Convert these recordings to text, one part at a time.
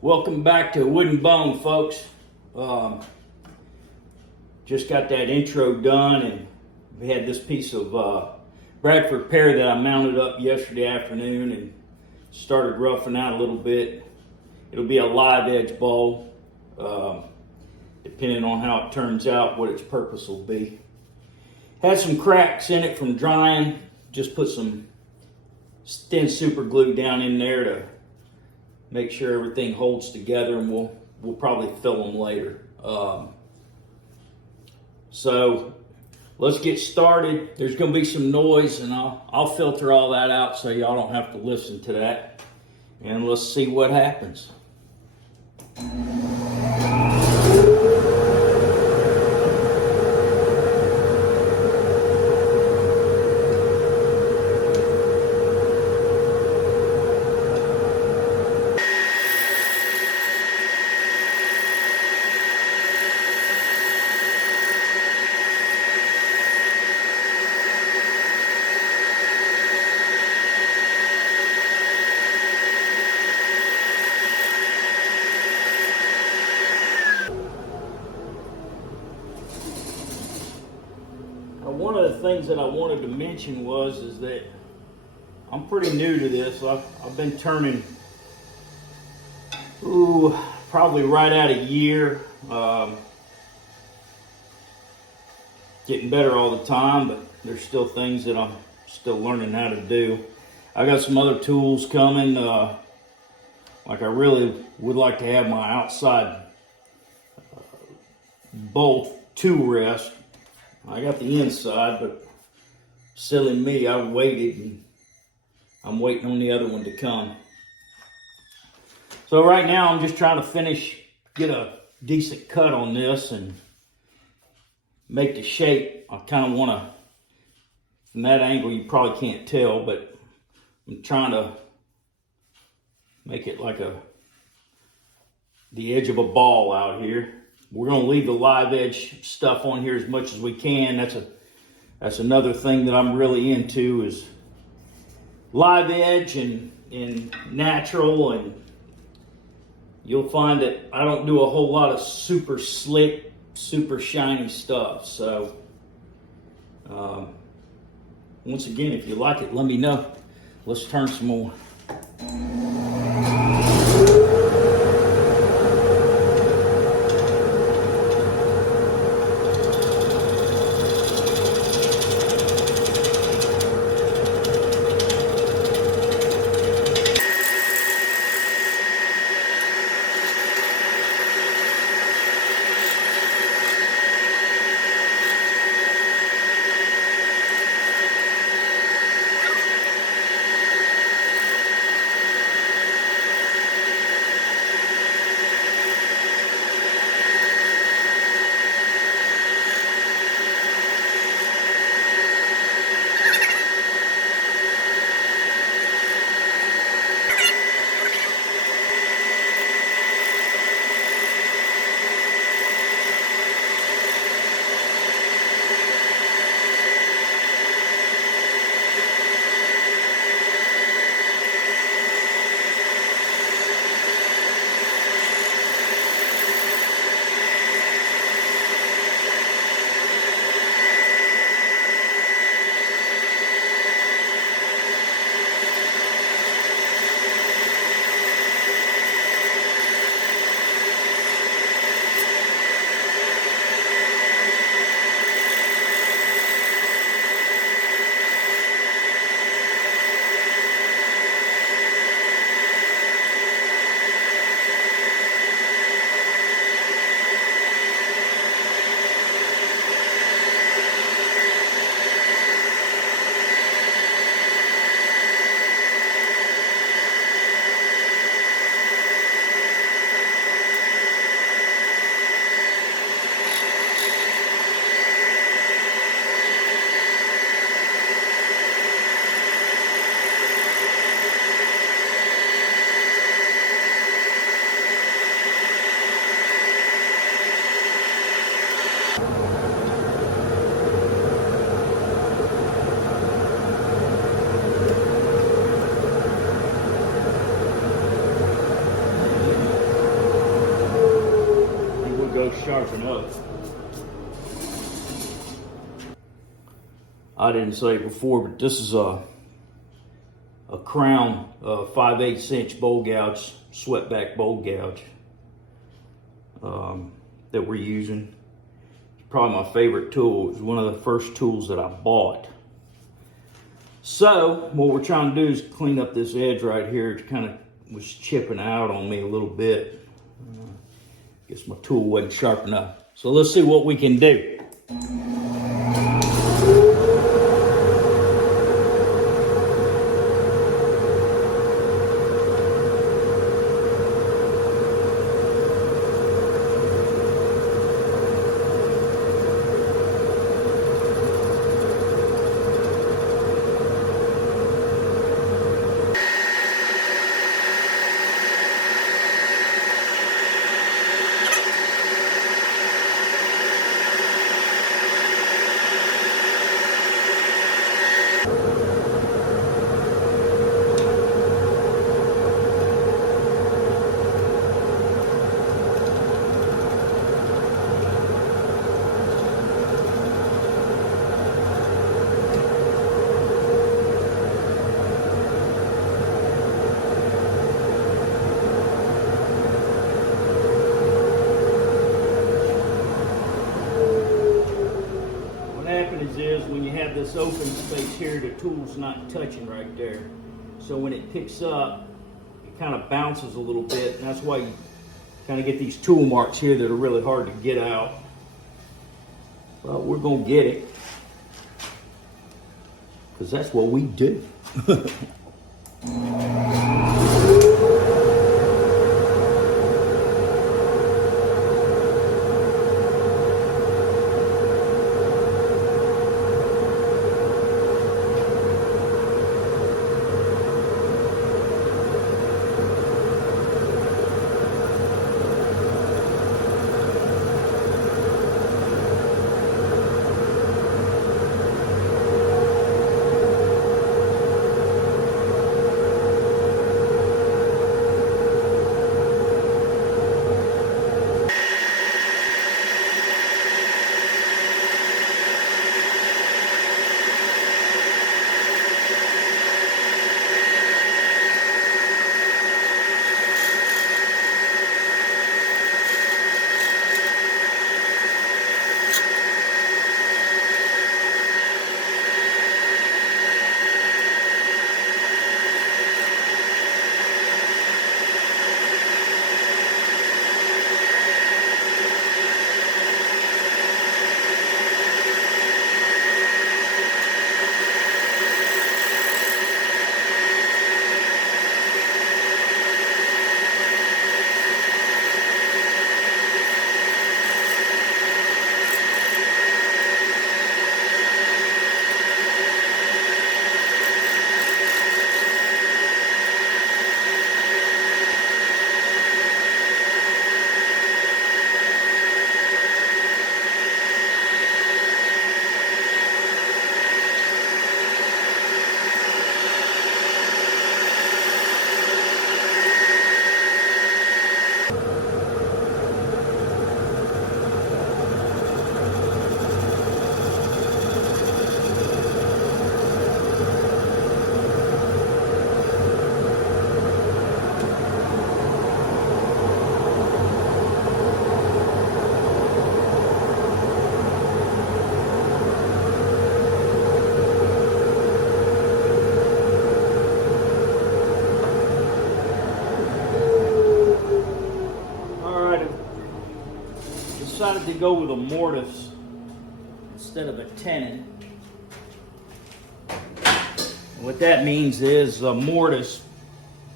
Welcome back to Wood and Bone, folks. Just got that intro done, and we had this piece of Bradford Pear that I mounted up yesterday afternoon and started roughing out a little bit. It'll be a live edge bowl, depending on how it turns out, what its purpose will be. Had some cracks in it from drying. Just put some thin super glue down in there to make sure everything holds together, and we'll probably fill them later. So let's get started. There's going to be some noise, and I'll filter all that out so y'all don't have to listen to that. And let's see what happens. One of the things that I wanted to mention is that I'm pretty new to this. I've been turning, probably right at a year. Getting better all the time, but there's still things that I'm still learning how to do. I got some other tools coming. Like I really would like to have my outside bolt tool rest. I got the inside, but silly me, I waited, and I'm waiting on the other one to come. So right now I'm just trying to get a decent cut on this and make the shape. I kind of want to, from that angle you probably can't tell, but I'm trying to make it like the edge of a ball out here. We're going to leave the live edge stuff on here as much as we can. That's another thing that I'm really into is live edge and natural. And you'll find that I don't do a whole lot of super slick, super shiny stuff. So once again, if you like it, let me know. Let's turn some more. go sharpen up. I didn't say it before, but this is a Crown 5/8 inch bowl gouge, swept-back bowl gouge that we're using. It's probably my favorite tool. It was one of the first tools that I bought. So what we're trying to do is clean up this edge right here. It kind of was chipping out on me a little bit. Guess my tool wasn't sharp enough. So let's see what we can do. Is when you have this open space here, the tool's not touching right there. So when it picks up, it kind of bounces a little bit, and that's why you kind of get these tool marks here that are really hard to get out. But we're gonna get it, because that's what we do. Decided to go with a mortise instead of a tenon. And what that means is a mortise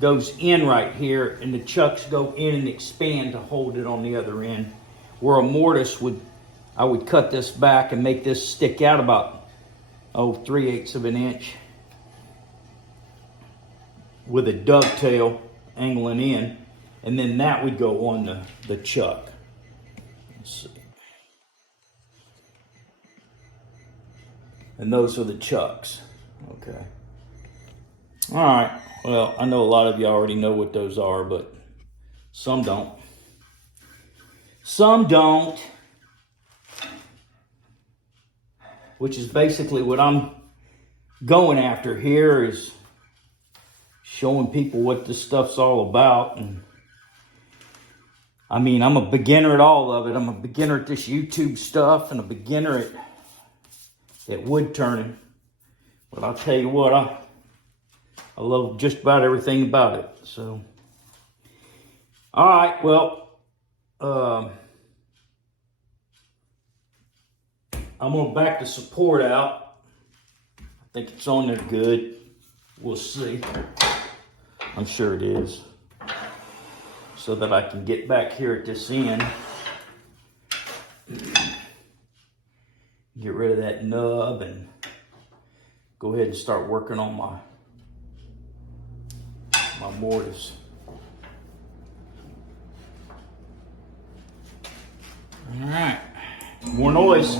goes in right here and the chucks go in and expand to hold it on the other end. Where a mortise I would cut this back and make this stick out about 3/8 of an inch with a dovetail angling in, and then that would go on the chuck. Let's see. And those are the chucks. Okay. All right. Well, I know a lot of you already know what those are, but some don't. Some don't, which is basically what I'm going after here, is showing people what this stuff's all about. And I mean, I'm a beginner at all of it. I'm a beginner at this YouTube stuff and a beginner at wood turning. But I'll tell you what, I love just about everything about it. So, all right, well, I'm gonna back the support out. I think it's on there good. We'll see. I'm sure it is. So that I can get back here at this end. Get rid of that nub and go ahead and start working on my mortise. All right, more noise.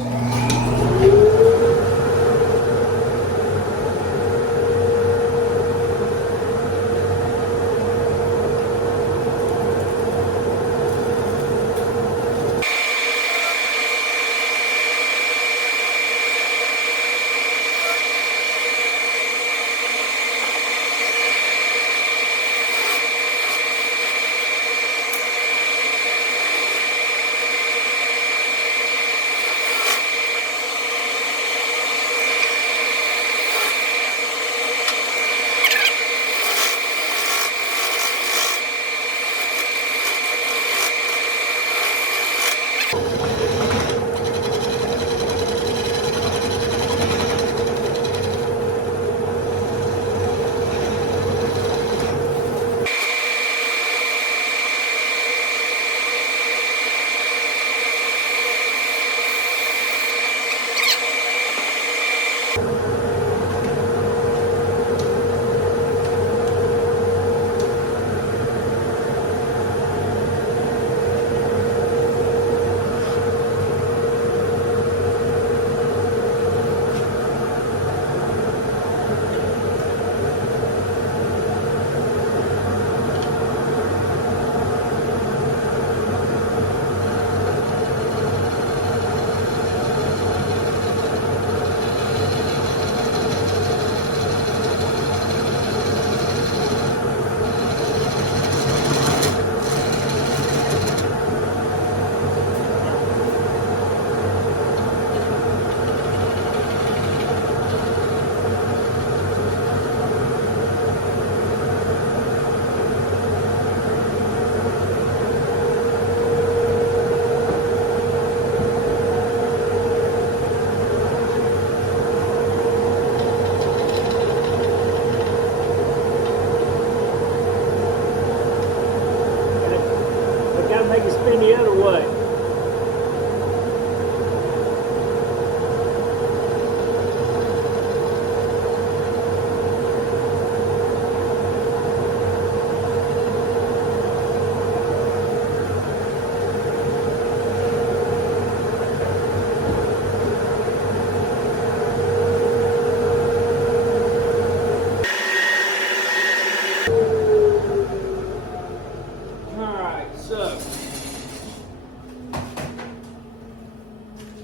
Make it spin the other way.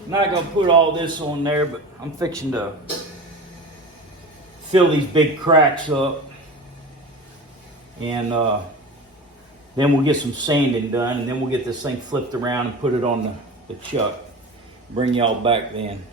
I'm not gonna put all this on there, but I'm fixing to fill these big cracks up, and then we'll get some sanding done, and then we'll get this thing flipped around and put it on the chuck. Bring y'all back then.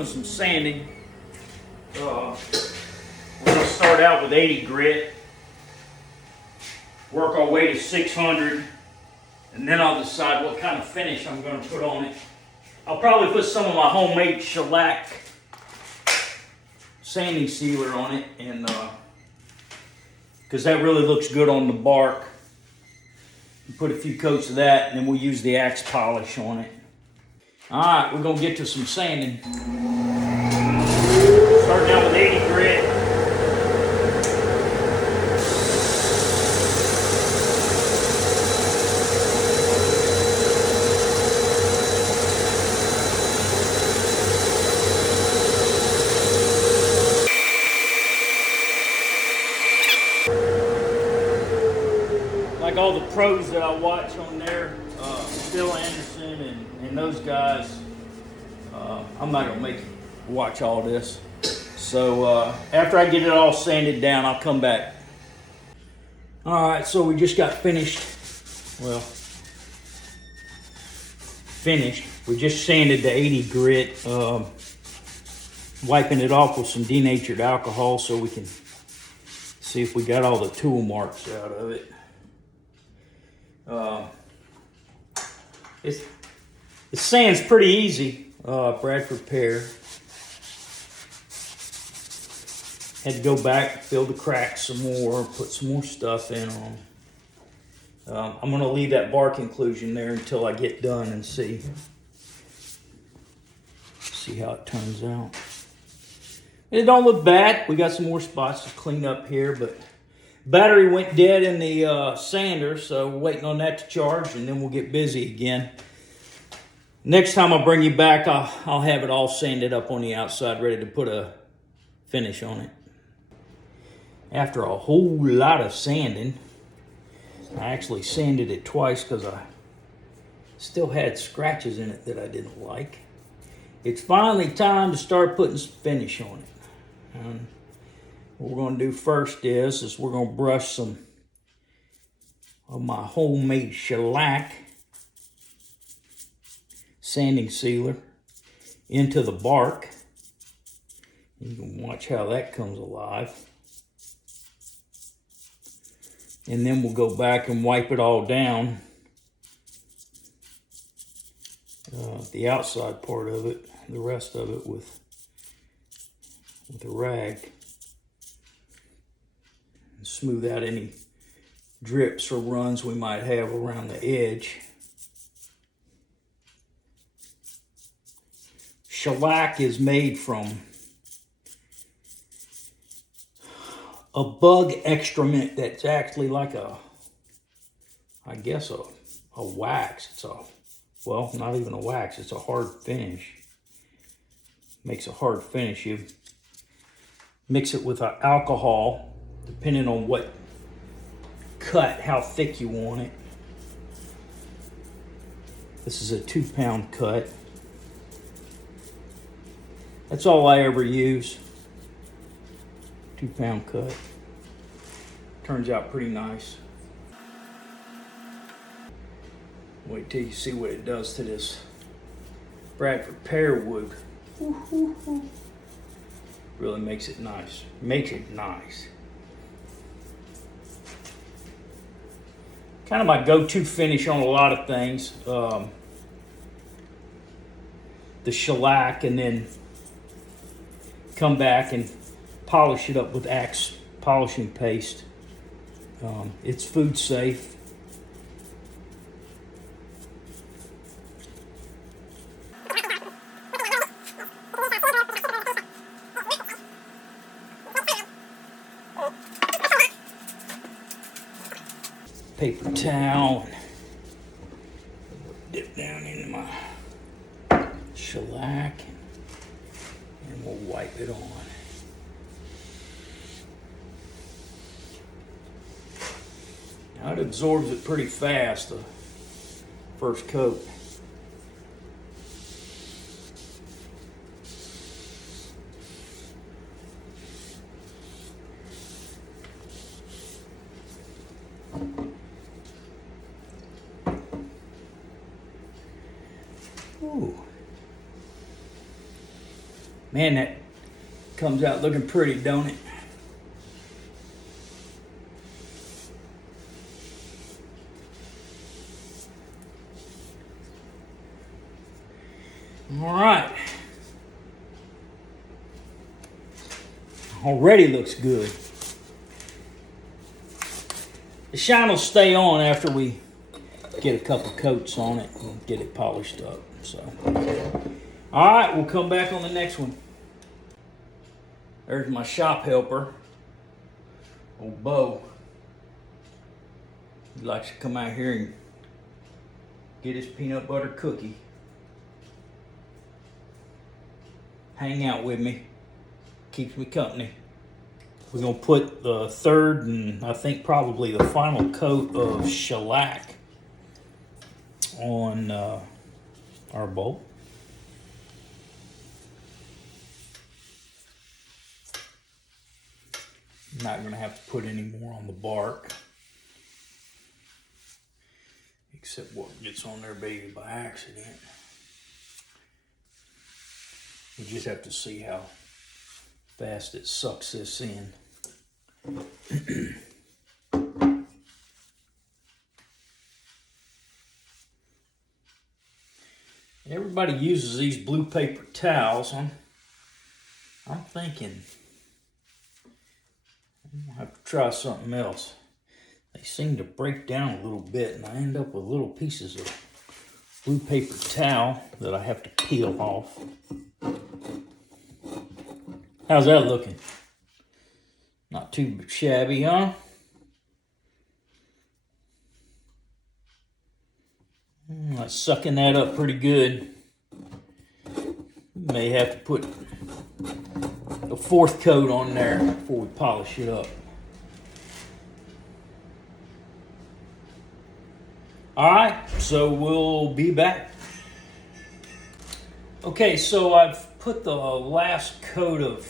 doing some sanding. We're gonna start out with 80 grit, work our way to 600, and then I'll decide what kind of finish I'm gonna put on it. I'll probably put some of my homemade shellac sanding sealer on it, and because that really looks good on the bark. Put a few coats of that, and then we'll use the axe polish on it. All right, we're gonna get to some sanding. Starting out with 80 grit. Like all the pros that I watch on there, Phil Anderson and those guys, I'm not gonna make you watch all this. So after I get it all sanded down, I'll come back. All right, so we just got finished. Well, finished. We just sanded the 80 grit, wiping it off with some denatured alcohol so we can see if we got all the tool marks out of it. The sand's pretty easy. Bradford Pear. Had to go back, fill the cracks some more, put some more stuff in on them. I'm going to leave that bark inclusion there until I get done and see how it turns out. It don't look bad. We got some more spots to clean up here, but battery went dead in the sander, so we're waiting on that to charge, and then we'll get busy again. Next time I bring you back, I'll have it all sanded up on the outside, ready to put a finish on it. After a whole lot of sanding, I actually sanded it twice because I still had scratches in it that I didn't like. It's finally time to start putting some finish on it. And what we're going to do first is we're going to brush some of my homemade shellac sanding sealer into the bark. You can watch how that comes alive. And then we'll go back and wipe it all down. The outside part of it, the rest of it with a rag. And smooth out any drips or runs we might have around the edge. Shellac is made from a bug excrement that's actually like I guess a wax. Well, not even a wax, it's a hard finish. Makes a hard finish. You mix it with alcohol, depending on what cut, how thick you want it. This is a 2-pound cut. That's all I ever use. 2-pound cut. Turns out pretty nice. Wait till you see what it does to this Bradford Pear wood. Really makes it nice. Makes it nice. Kind of my go-to finish on a lot of things. The shellac, and then come back and polish it up with Axe polishing paste. It's food safe. Paper towel. Dip down into my shellac and we'll wipe it on. Now it absorbs it pretty fast, the first coat. Ooh. Man, that comes out looking pretty, don't it? All right. Already looks good. The shine will stay on after we get a couple coats on it and get it polished up. So, all right, we'll come back on the next one. There's my shop helper, old Bo. He likes to come out here and get his peanut butter cookie. Hang out with me, keeps me company. We're gonna put the third and I think probably the final coat of shellac on our bolt. I'm not gonna have to put any more on the bark, except what gets on there maybe by accident. You just have to see how fast it sucks this in. Everybody uses these blue paper towels. I'm thinking I'll have to try something else. They seem to break down a little bit and I end up with little pieces of blue paper towel that I have to peel off. How's that looking? Not too shabby, huh? That's sucking that up pretty good. May have to put a fourth coat on there before we polish it up. All right, so we'll be back. Okay, so I've put the last coat of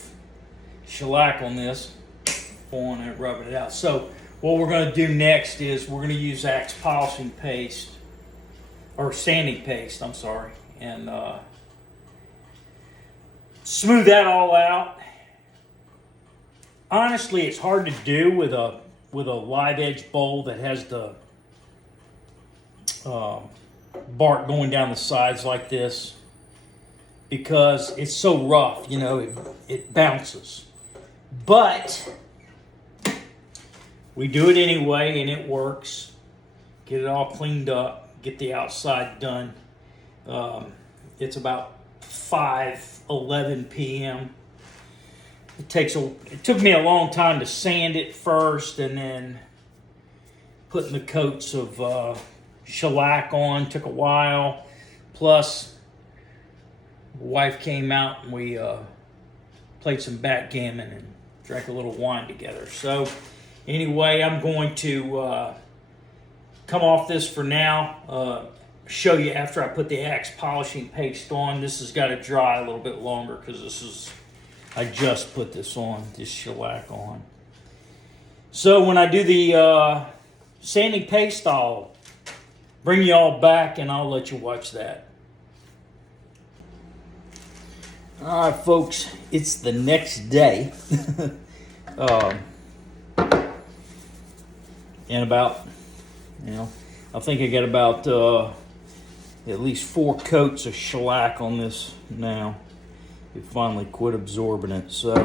shellac on this, on it, rubbing it out. So what we're going to do next is we're going to use Axe polishing paste, or sanding paste, I'm sorry, and smooth that all out. Honestly, it's hard to do with a live edge bowl that has the bark going down the sides like this, because it's so rough, you know, it bounces. But we do it anyway and it works. Get it all cleaned up, get the outside done. It's about 5:11 p.m. It took me a long time to sand it first, and then putting the coats of shellac on took a while. Plus, my wife came out and we played some backgammon and drank a little wine together. So anyway, I'm going to come off this for now. Show you after I put the Axe polishing paste on. This has got to dry a little bit longer because I just put this shellac on. So when I do the sanding paste, I'll bring you all back and I'll let you watch that. All right, folks, it's the next day. And about, I think I got about at least 4 coats of shellac on this now. It finally quit absorbing it. So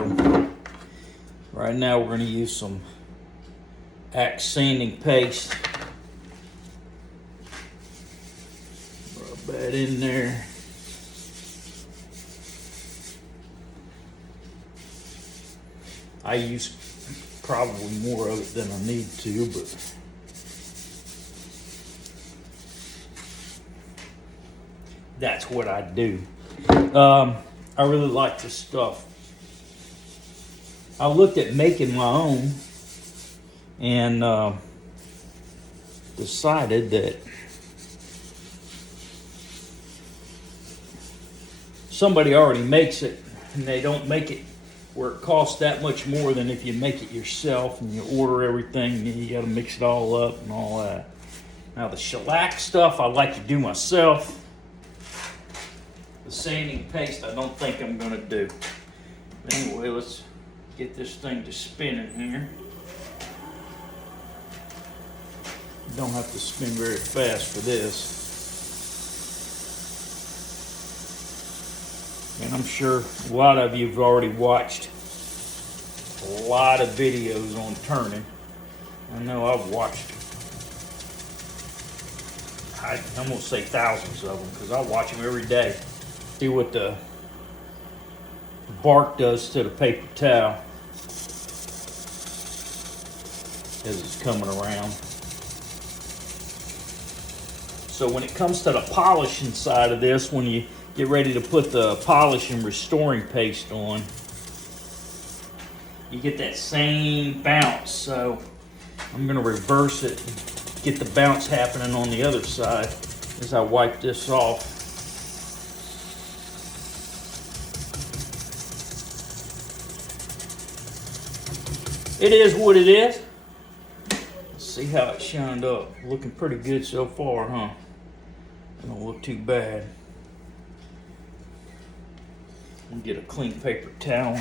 right now we're going to use some Axe sanding paste. Rub that in there. I use probably more of it than I need to, but that's what I do. I really like this stuff. I looked at making my own and decided that somebody already makes it, and they don't make it where it costs that much more than if you make it yourself and you order everything and you got to mix it all up and all that. Now the shellac stuff I like to do myself. The sanding paste I don't think I'm gonna do. But anyway, let's get this thing to spinning here. You don't have to spin very fast for this. And I'm sure a lot of you have already watched a lot of videos on turning. I know I've watched, I'm gonna say thousands of them, because I watch them every day. See what the bark does to the paper towel as it's coming around. So when it comes to the polishing side of this, when you get ready to put the polish and restoring paste on, you get that same bounce. So I'm gonna reverse it, get the bounce happening on the other side as I wipe this off. It is what it is. Let's see how it shined up. Looking pretty good so far, huh? Don't look too bad. I'll get a clean paper towel.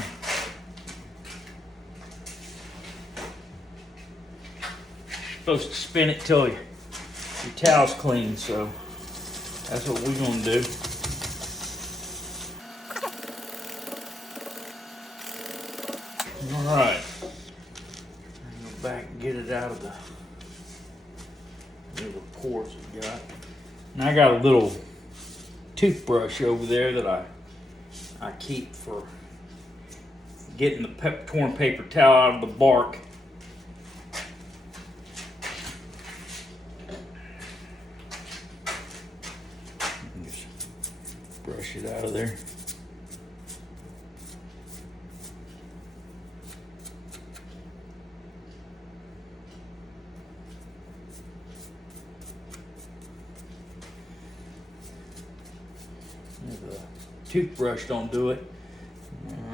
Supposed to spin it till your towel's clean, so that's what we're gonna do. All right. Go back and get it out of the little pores we got. Now I got a little toothbrush over there that I keep for getting the torn paper towel out of the bark. Just brush it out of there. The toothbrush don't do it.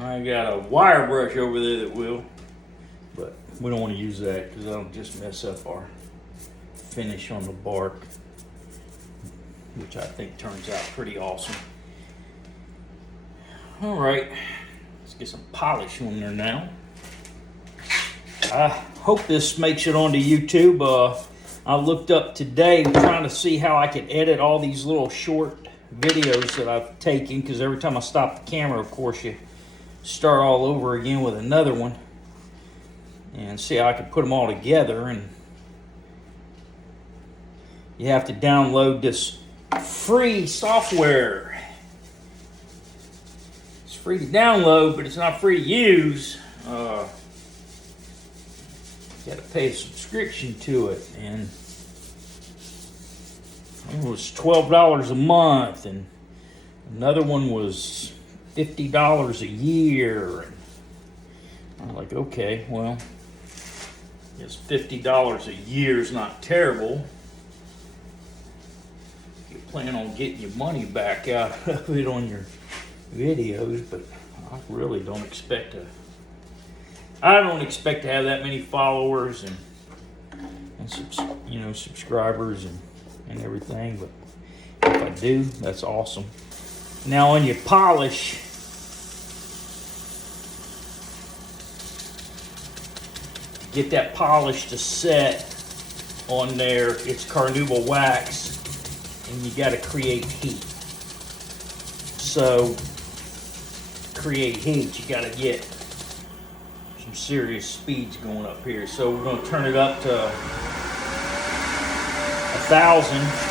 I got a wire brush over there that will, but we don't want to use that because that'll just mess up our finish on the bark, which I think turns out pretty awesome. All right, let's get some polish on there now. I hope this makes it onto YouTube. I looked up today trying to see how I could edit all these little short videos that I've taken, because every time I stop the camera, of course, you start all over again with another one, and see how I can put them all together. And you have to download this free software. It's free to download, but it's not free to use. You got to pay a subscription to it, and it was $12 a month, and another one was $50 a year. And I'm like, okay, well, I guess $50 a year is not terrible. You plan on getting your money back out of it on your videos, but I really don't expect to. I don't expect to have that many followers and subscribers and everything, but if I do, that's awesome. Now on your polish, get that polish to set on there. It's carnauba wax, and you got to create heat. So to create heat, you got to get some serious speeds going up here. So we're going to turn it up to 1,000.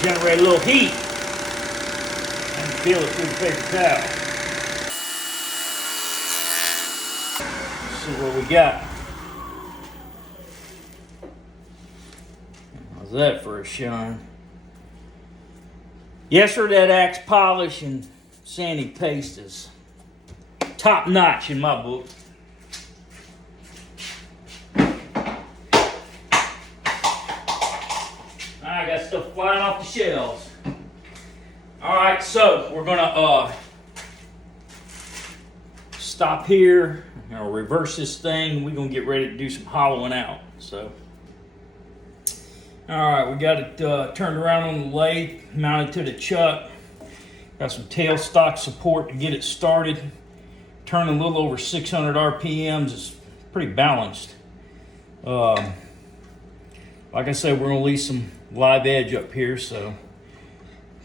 Generate a little heat. I can feel it through the paper towel. Let's see what we got. How's that for a shine? Yes, sir, that axe polish and sanding paste is top notch in my book. I got stuff flying off the shelves. All right, so we're gonna stop here. reverse this thing. We're gonna get ready to do some hollowing out. So, all right, we got it turned around on the lathe, mounted to the chuck. Got some tailstock support to get it started. Turning a little over 600 RPMs. It's pretty balanced. Like I said, we're gonna leave some live edge up here, so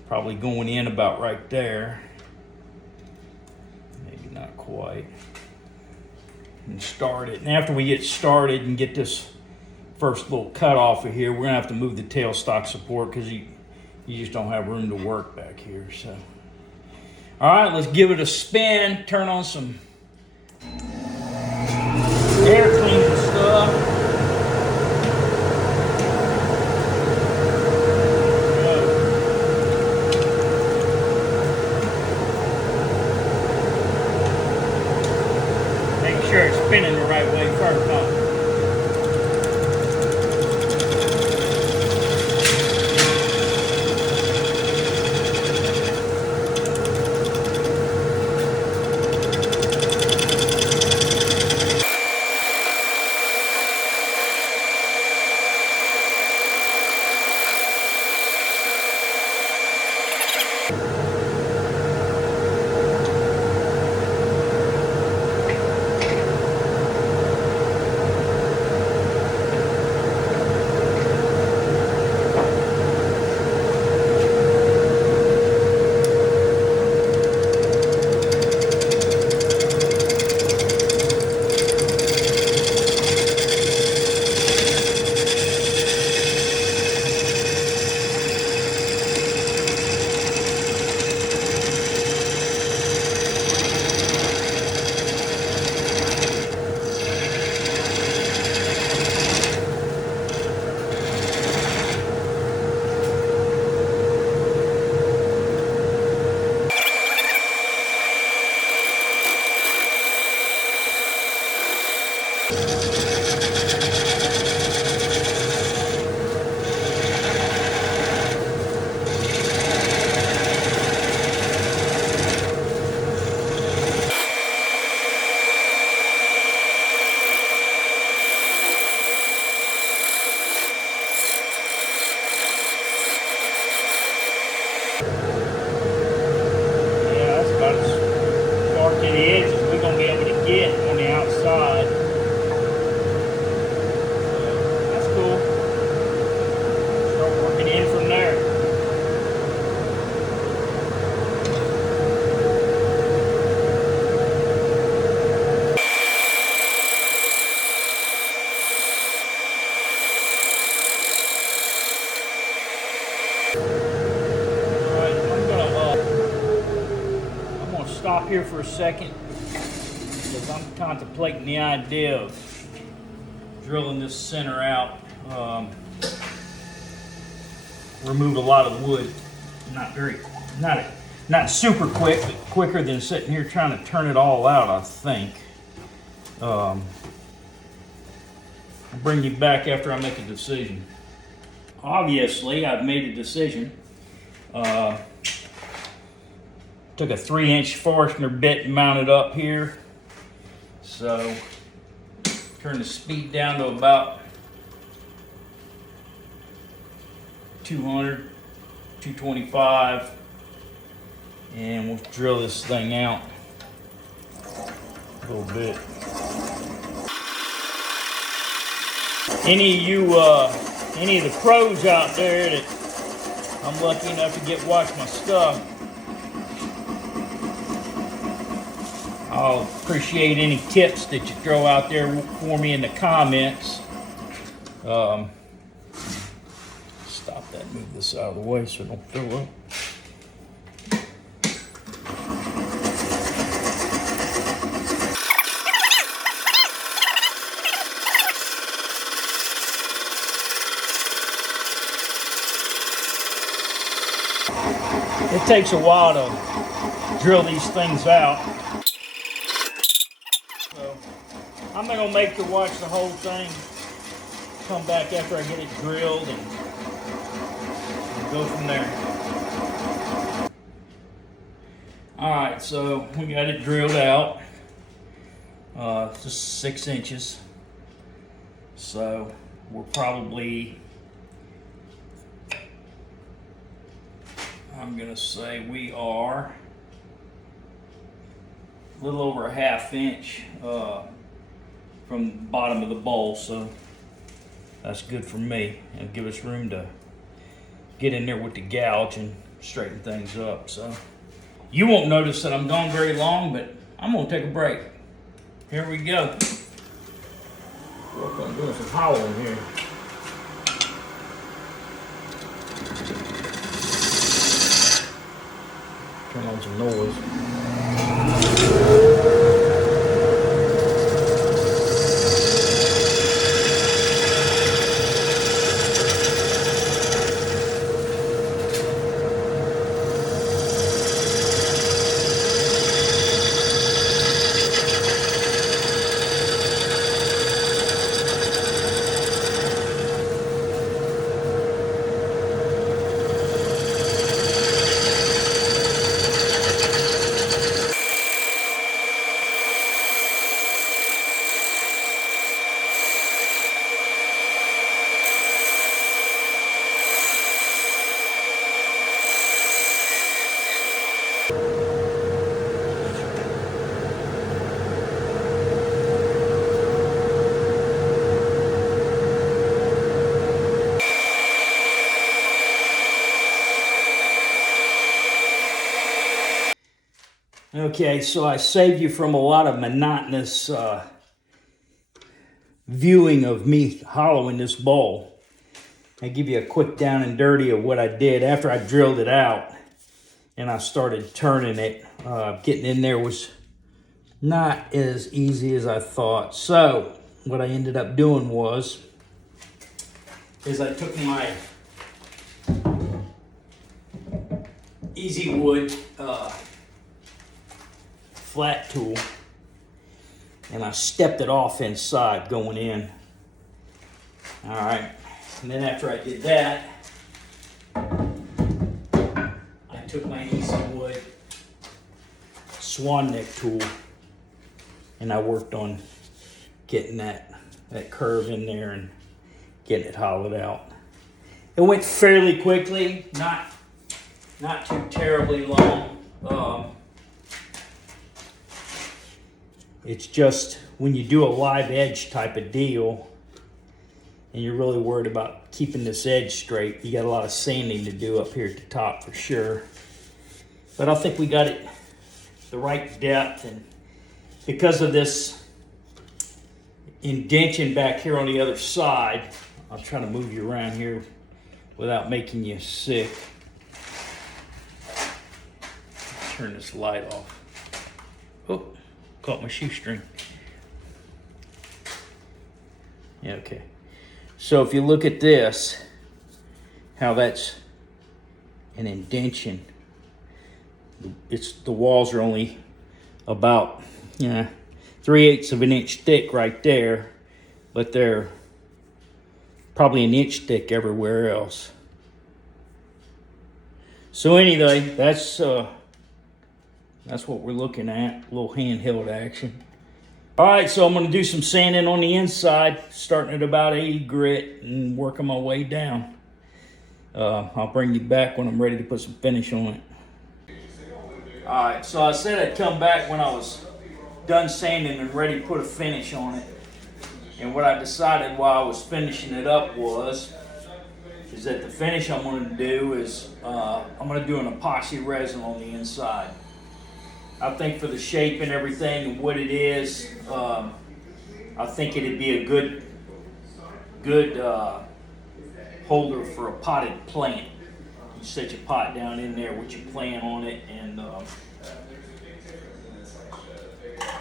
probably going in about right there. Maybe not quite. And start it. And after we get started and get this first little cut off of here, we're gonna have to move the tailstock support because you just don't have room to work back here. So, all right, let's give it a spin. Turn on some air cleaning stuff. Sure it's spinning the right way first off. Stop here for a second because I'm contemplating the idea of drilling this center out. Remove a lot of wood. Not super quick, but quicker than sitting here trying to turn it all out, I think. I'll bring you back after I make a decision. Obviously, I've made a decision. Took a 3-inch Forstner bit and mounted up here. So, turn the speed down to about 200, 225, and we'll drill this thing out a little bit. Any of the pros out there that I'm lucky enough to get watch my stuff, I'll appreciate any tips that you throw out there for me in the comments. Stop that, move this out of the way so it don't fill up. It takes a while to drill these things out. So I'm not gonna make you watch the whole thing. Come back after I get it drilled and go from there. All right, so we got it drilled out. just 6 inches. So we're probably, I'm gonna say we are a little over a ½ inch from the bottom of the bowl, so that's good for me and give us room to get in there with the gouge and straighten things up. So you won't notice that I'm gone very long, but I'm gonna take a break. Here we go. I'm doing some hollowing here. Turn on some noise. Okay, so I saved you from a lot of monotonous viewing of me hollowing this bowl. I give you a quick down and dirty of what I did after I drilled it out and I started turning it. Getting in there was not as easy as I thought. So what I ended up doing is I took my Easy Wood flat tool and I stepped it off inside going in. All right, and then after I did that, I took my Easy Wood swan neck tool and I worked on getting that curve in there and getting it hollowed out. It went fairly quickly, not too terribly long. It's just when you do a live edge type of deal and you're really worried about keeping this edge straight, you got a lot of sanding to do up here at the top for sure. But I think we got it the right depth, and because of this indention back here on the other side, I'll try to move you around here without making you sick. Turn this light off. Oh, caught my shoestring. Yeah, okay. So if you look at this, how that's an indention. The walls are only about 3/8 of an inch thick right there, but they're probably an inch thick everywhere else. So anyway, that's what we're looking at, a little handheld action. All right, so I'm gonna do some sanding on the inside, starting at about 80 grit and working my way down. I'll bring you back when I'm ready to put some finish on it. All right, so I said I'd come back when I was done sanding and ready to put a finish on it. And what I decided while I was finishing it up is that the finish I'm going to do is I'm going to do an epoxy resin on the inside. I think for the shape and everything and what it is, I think it'd be a good holder for a potted plant. You set your pot down in there with your plant on it, and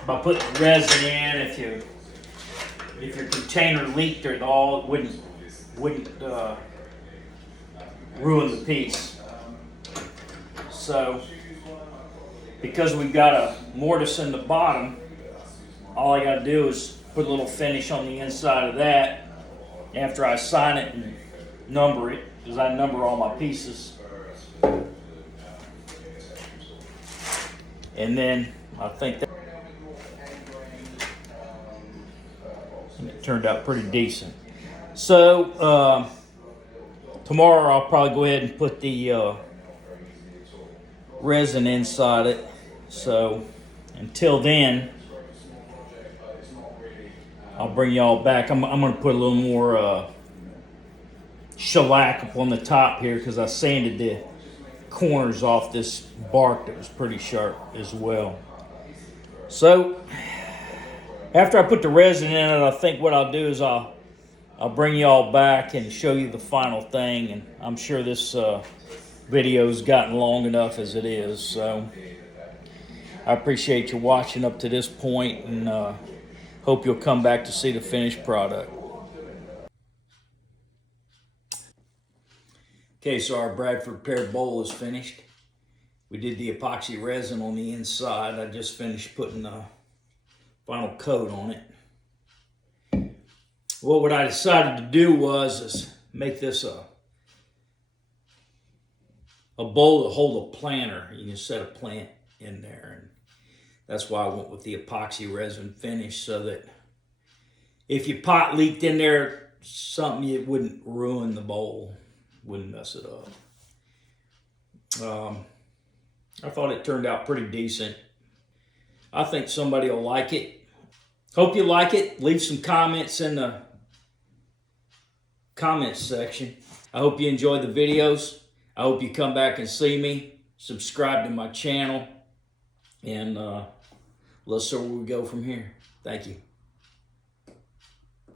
by putting resin in, if your container leaked at all, it wouldn't ruin the piece. So because we've got a mortise in the bottom, all I got to do is put a little finish on the inside of that after I sign it and number it, because I number all my pieces. And then I think turned out pretty decent. So tomorrow I'll probably go ahead and put the resin inside it. So until then, I'll bring y'all back. I'm going to put a little more shellac up on the top here because I sanded the corners off this bark that was pretty sharp as well. So after I put the resin in it, I think what I'll do is I'll bring y'all back and show you the final thing. And I'm sure this video's gotten long enough as it is. So I appreciate you watching up to this point, and hope you'll come back to see the finished product. Okay, so our Bradford Pear bowl is finished. We did the epoxy resin on the inside. I just finished putting the final coat on it. Well, what I decided to do was make this a bowl to hold a planter. You can set a plant in there, and that's why I went with the epoxy resin finish, so that if your pot leaked in there, something, it wouldn't ruin the bowl, wouldn't mess it up. I thought it turned out pretty decent. I think somebody will like it. Hope you like it. Leave some comments in the comments section. I hope you enjoyed the videos. I hope you come back and see me. Subscribe to my channel. And let's see where we go from here. Thank you.